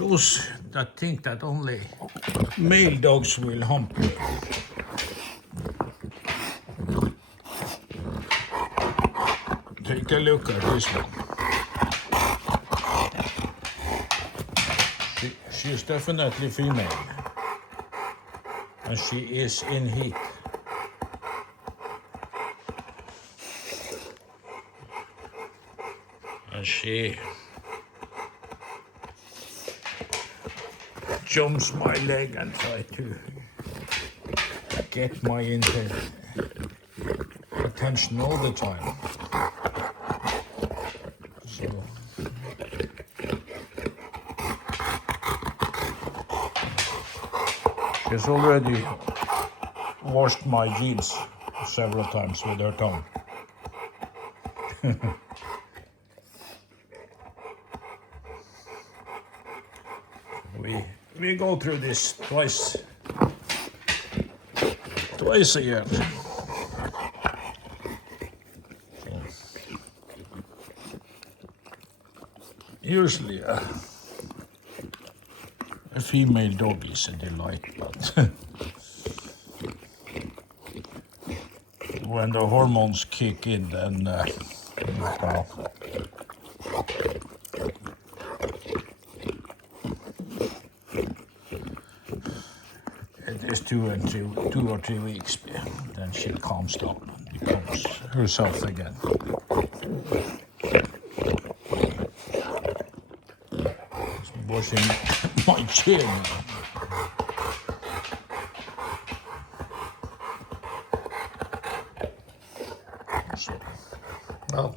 those that think that only male dogs will hump, take a look at this one. She's definitely female, and she is in heat. And she jumps my leg and tries to get my attention all the time. So she's already washed my jeans several times with her tongue. We go through this twice a year. Usually a female dog is a delight, but when the hormones kick in, then it is 2 or 3 weeks, then she calms down and becomes herself again. Just washing my chin. So, well,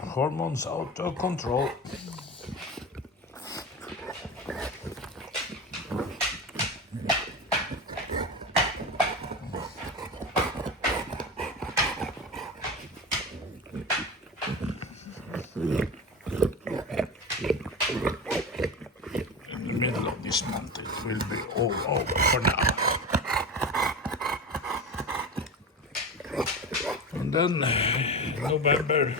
hormones out of control. In the middle of this month it will be all over for now. And then November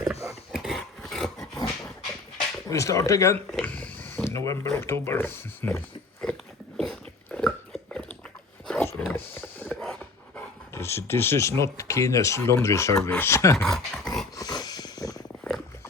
we start again. November, October. So, this is not Keene's laundry service.